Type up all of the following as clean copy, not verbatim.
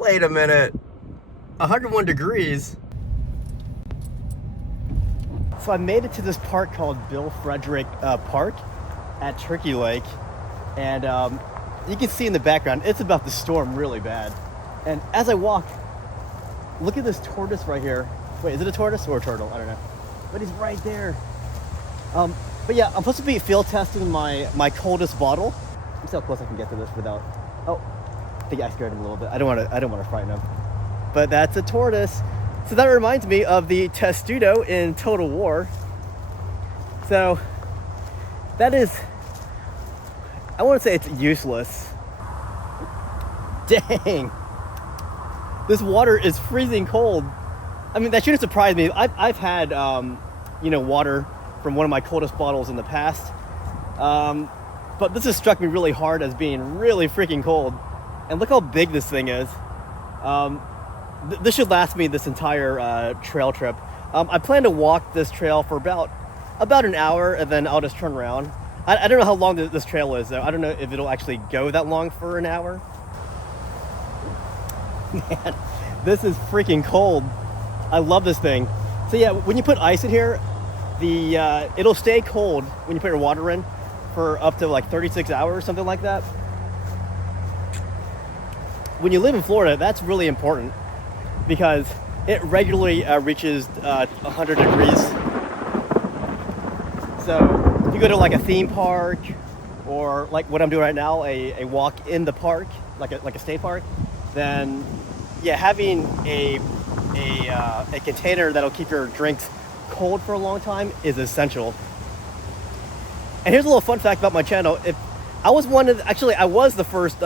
Wait a minute. 101 degrees? So I made it to this park called Bill Frederick Park at Turkey Lake. And you can see in the background, it's about to storm really bad. And as I walk, look at this tortoise right here. Wait, is it a tortoise or a turtle? I don't know. But he's right there. But yeah, I'm supposed to be field testing my coldest bottle. Let me see how close I can get to this without. Oh, I think I scared him a little bit. I don't want to frighten him. But that's a tortoise. So that reminds me of the testudo in Total War. So that is, I want to say it's useless. Dang. This water is freezing cold. I mean, that shouldn't surprise me. I've had, water from one of my coldest bottles in the past. But this has struck me really hard as being really freaking cold. And look how big this thing is. This should last me this entire trail trip. I plan to walk this trail for about an hour, and then I'll just turn around. I don't know how long this trail is, though. I don't know if it'll actually go that long for an hour. Man, this is freaking cold. I love this thing. So yeah, when you put ice in here, it'll stay cold when you put your water in for up to like 36 hours, something like that. When you live in Florida, that's really important because it regularly reaches 100 degrees. So if you go to like a theme park or like what I'm doing right now, a walk in the park, like a state park, then yeah, having a container that'll keep your drinks cold for a long time is essential. And here's a little fun fact about my channel. I was the first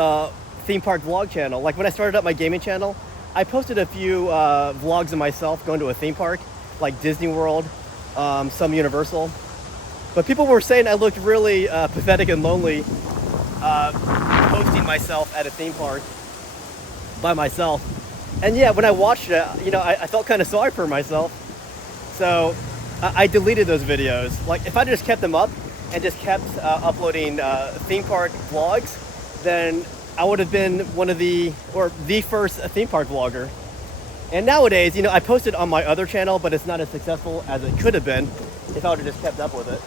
theme park vlog channel. Like when I started up my gaming channel, I posted a few vlogs of myself going to a theme park, like Disney World, some Universal. But people were saying I looked really pathetic and lonely posting myself at a theme park by myself. And yeah, when I watched it, I felt kind of sorry for myself. So I deleted those videos. Like if I just kept them up and just kept uploading theme park vlogs, then I would have been the first theme park vlogger. And nowadays, I posted on my other channel, but it's not as successful as it could have been if I would have just kept up with it.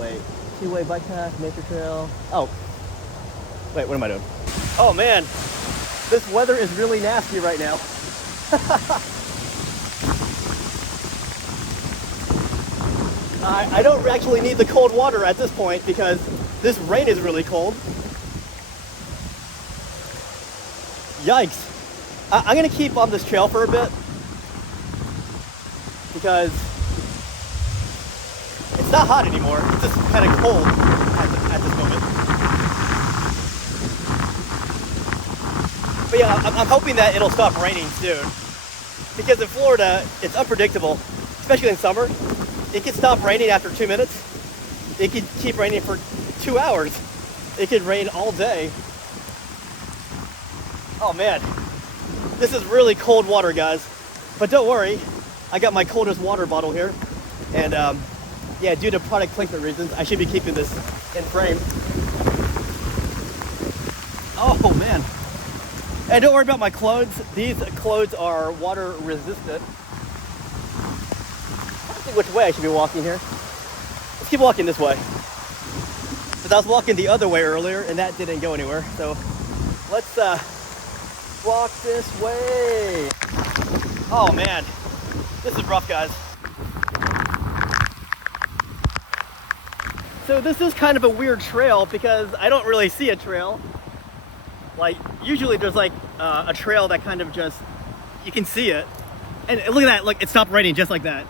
Wait, two-way bike path, nature trail. Oh, wait, what am I doing? Oh man, this weather is really nasty right now. I don't actually need the cold water at this point because this rain is really cold. Yikes. I'm gonna keep on this trail for a bit because it's not hot anymore. It's just kind of cold at this moment. But yeah, I'm hoping that it'll stop raining soon because in Florida, it's unpredictable, especially in summer. It could stop raining after 2 minutes. It could keep raining for 2 hours. It could rain all day. Oh man, this is really cold water, guys. But don't worry, I got my coldest water bottle here. And yeah, due to product placement reasons, I should be keeping this in frame. Oh man. And don't worry about my clothes. These clothes are water resistant. I don't think which way I should be walking here. Let's keep walking this way. Because I was walking the other way earlier and that didn't go anywhere. So let's walk this way. Oh man, this is rough, guys. So this is kind of a weird trail because I don't really see a trail. Like usually there's like a trail that kind of just, you can see it. And look at that, look, it stopped raining just like that.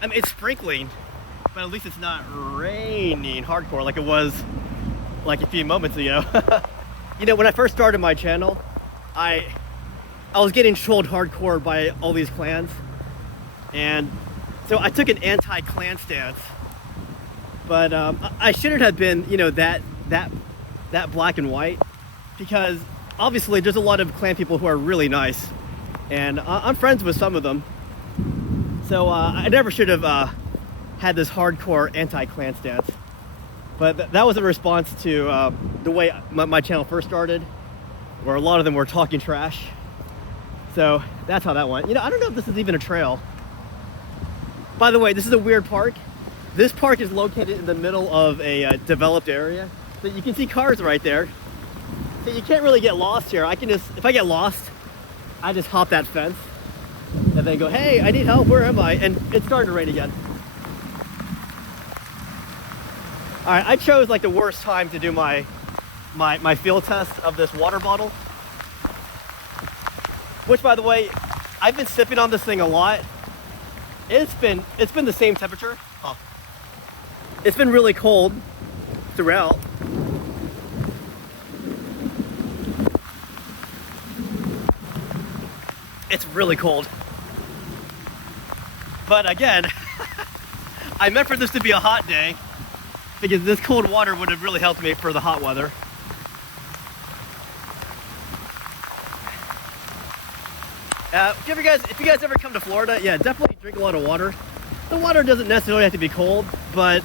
I mean, it's sprinkling, but at least it's not raining hardcore like it was like a few moments ago. When I first started my channel, I was getting trolled hardcore by all these clans, and so I took an anti-clan stance. But I shouldn't have been, that black and white, because obviously there's a lot of clan people who are really nice, and I'm friends with some of them. So I never should have had this hardcore anti-clan stance. But that was a response to the way my channel first started. where a lot of them were talking trash. So that's how that went. You know, I don't know if this is even a trail. By the way, this is a weird park. This park is located in the middle of a developed area. So you can see cars right there. So you can't really get lost here. I can just, if I get lost, I just hop that fence and then go, hey, I need help, where am I? And it's starting to rain again. All right, I chose like the worst time to do my field test of this water bottle. Which, by the way, I've been sipping on this thing a lot. It's been the same temperature. Oh. It's been really cold throughout. It's really cold. But again, I meant for this to be a hot day because this cold water would have really helped me for the hot weather. If you guys ever come to Florida, yeah, definitely drink a lot of water. The water doesn't necessarily have to be cold, but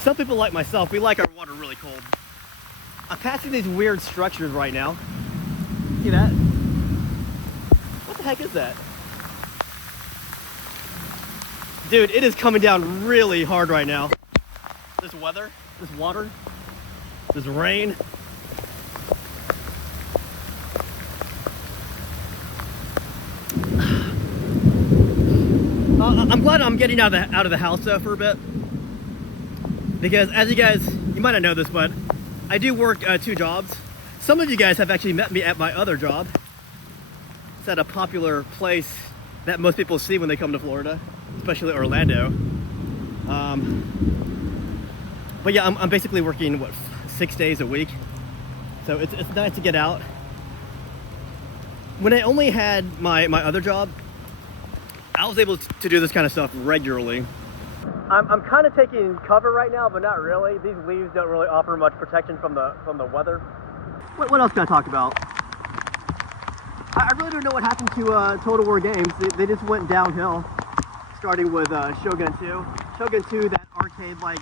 some people like myself, we like our water really cold. I'm passing these weird structures right now. See that? What the heck is that? Dude, it is coming down really hard right now. This weather, this water, this rain. I'm glad I'm getting out of the house though for a bit, because as you might not know this, but I do work 2 jobs. Some of you guys have actually met me at my other job. It's at a popular place that most people see when they come to Florida, especially Orlando. But yeah, I'm basically working, what, 6 days a week. So it's nice to get out. When I only had my other job, I was able to do this kind of stuff regularly. I'm kind of taking cover right now, but not really. These leaves don't really offer much protection from the weather. What else can I talk about? I really don't know what happened to Total War Games. They just went downhill, starting with Shogun 2. Shogun 2, that arcade-like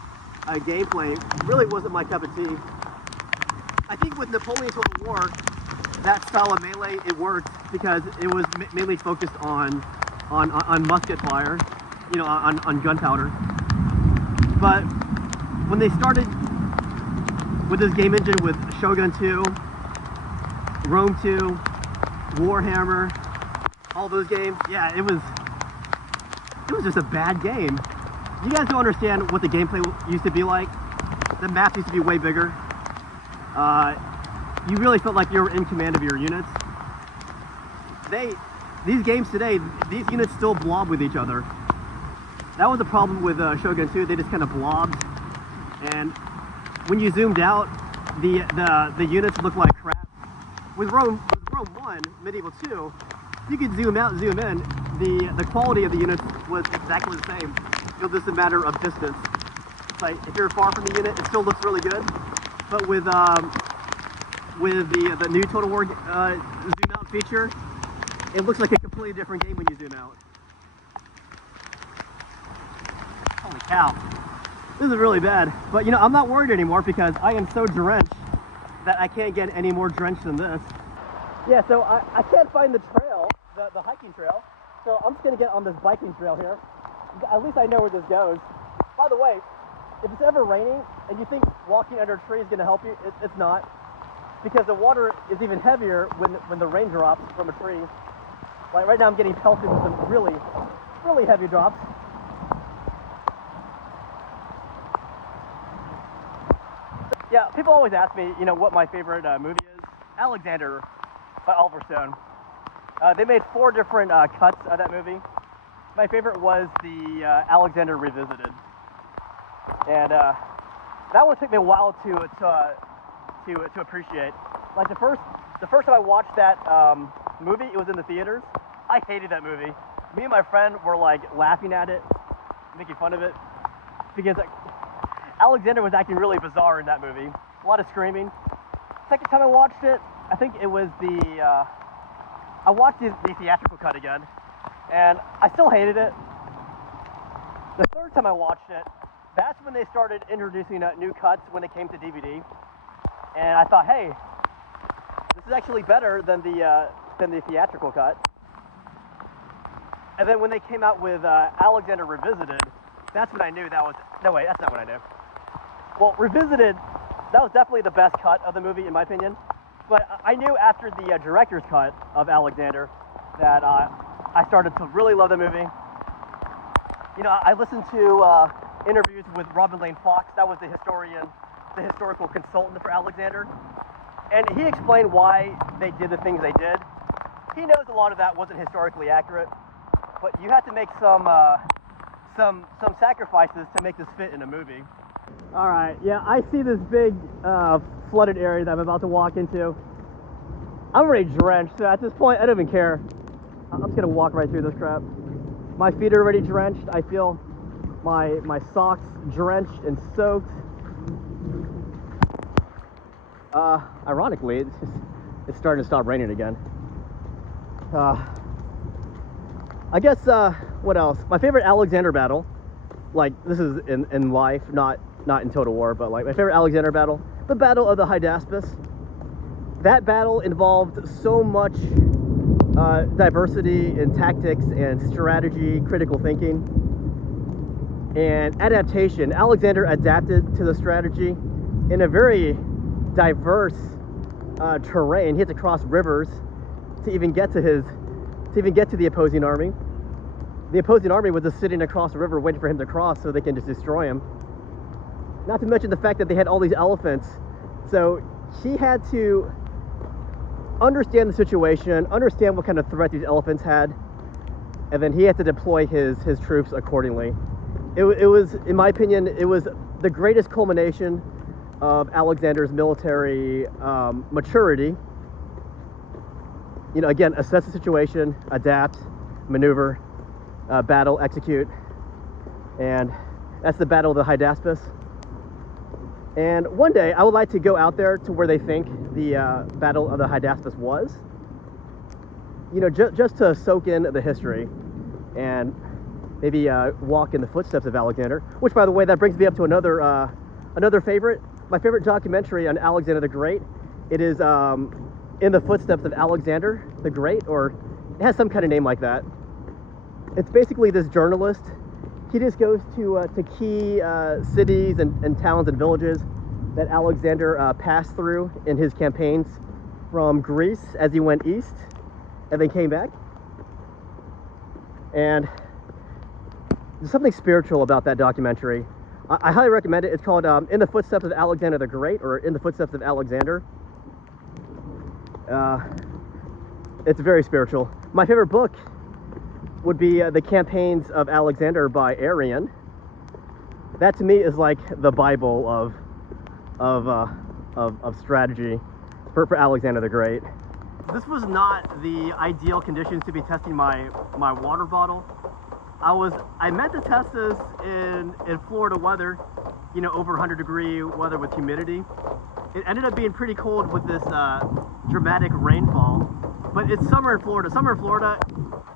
gameplay, really wasn't my cup of tea. I think with Napoleon Total War, that style of melee, it worked because it was mainly focused on musket fire, you know, on gunpowder. But when they started with this game engine with Shogun 2, Rome 2, Warhammer, all those games, yeah, it was just a bad game. You guys don't understand what the gameplay used to be like. The maps used to be way bigger. You really felt like you were in command of your units. These games today, these units still blob with each other. That was the problem with Shogun 2. They just kind of blobbed, and when you zoomed out, the units looked like crap. With Rome 1, Medieval 2, you could zoom out, zoom in. The quality of the units was exactly the same. It was just a matter of distance. It's like if you're far from the unit, it still looks really good. But with the new Total War zoom out feature, it looks like a completely different game when you zoom out. Holy cow. This is really bad. But you know, I'm not worried anymore because I am so drenched that I can't get any more drenched than this. Yeah, so I can't find the trail, the hiking trail. So I'm just gonna get on this biking trail here. At least I know where this goes. By the way, if it's ever raining and you think walking under a tree is gonna help you, it's not. Because the water is even heavier when the rain drops from a tree. Like right now I'm getting pelted with some really, really heavy drops. Yeah, people always ask me, you know, what my favorite movie is. Alexander by Oliver Stone. They made 4 different cuts of that movie. My favorite was the Alexander Revisited. And that one took me a while to appreciate. Like the first time I watched that movie, it was in the theaters. I hated that movie. Me and my friend were like laughing at it, making fun of it, because Alexander was acting really bizarre in that movie. A lot of screaming. Second time I watched it, I think it was I watched the theatrical cut again, and I still hated it. The third time I watched it, that's when they started introducing new cuts when it came to DVD. And I thought, hey, this is actually better than the theatrical cut. And then when they came out with Alexander Revisited, that's when I knew that was, no wait, that's not what I knew. Well, Revisited, that was definitely the best cut of the movie in my opinion. But I knew after the director's cut of Alexander that I started to really love the movie. You know, I listened to interviews with Robin Lane Fox. That was the historical consultant for Alexander. And he explained why they did the things they did. He knows a lot of that wasn't historically accurate, but you have to make some sacrifices to make this fit in a movie. All right, yeah, I see this big flooded area that I'm about to walk into. I'm already drenched, so at this point, I don't even care. I'm just gonna walk right through this crap. My feet are already drenched. I feel my socks drenched and soaked. Ironically, it's starting to stop raining again. I guess, what else? My favorite Alexander battle, like this is in life, not in Total War, but like my favorite Alexander battle, the Battle of the Hydaspes. That battle involved so much diversity in tactics and strategy, critical thinking, and adaptation. Alexander adapted to the strategy in a very diverse terrain. He had to cross rivers to even get to the opposing army. The opposing army was just sitting across the river waiting for him to cross so they can just destroy him. Not to mention the fact that they had all these elephants. So he had to understand the situation, understand what kind of threat these elephants had, and then he had to deploy his troops accordingly. It was, in my opinion, it was the greatest culmination of Alexander's military maturity. You know, again, assess the situation, adapt, maneuver, battle, execute, and that's the Battle of the Hydaspes. And one day I would like to go out there to where they think the Battle of the Hydaspes was, you know, just to soak in the history and maybe walk in the footsteps of Alexander, which, by the way, that brings me up to another favorite. My favorite documentary on Alexander the Great. It is In the Footsteps of Alexander the Great, or it has some kind of name like that. It's basically this journalist. He just goes to key cities and towns and villages that Alexander passed through in his campaigns from Greece as he went east and then came back. And there's something spiritual about that documentary. I highly recommend it. It's called In the Footsteps of Alexander the Great, or In the Footsteps of Alexander. It's very spiritual. My favorite book would be The Campaigns of Alexander by Arrian. That to me is like the Bible of strategy for Alexander the Great. This was not the ideal conditions to be testing my water bottle. I meant to test this in Florida weather, you know, over 100-degree weather with humidity. It ended up being pretty cold with this dramatic rainfall, but it's summer in Florida. Summer in Florida,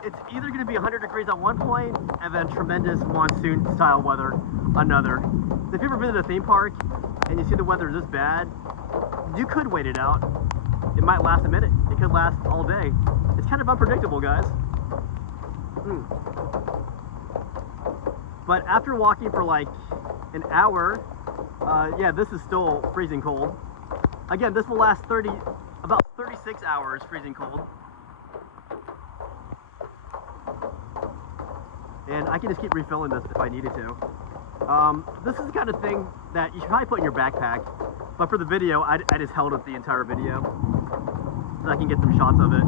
it's either going to be 100 degrees at one point and then tremendous monsoon-style weather another. So if you ever visit a theme park and you see the weather is this bad, you could wait it out. It might last a minute. It could last all day. It's kind of unpredictable, guys. But after walking for like an hour, yeah, this is still freezing cold. Again, this will last about 36 hours freezing cold. And I can just keep refilling this if I needed to. This is the kind of thing that you should probably put in your backpack, but for the video, I just held it the entire video so I can get some shots of it.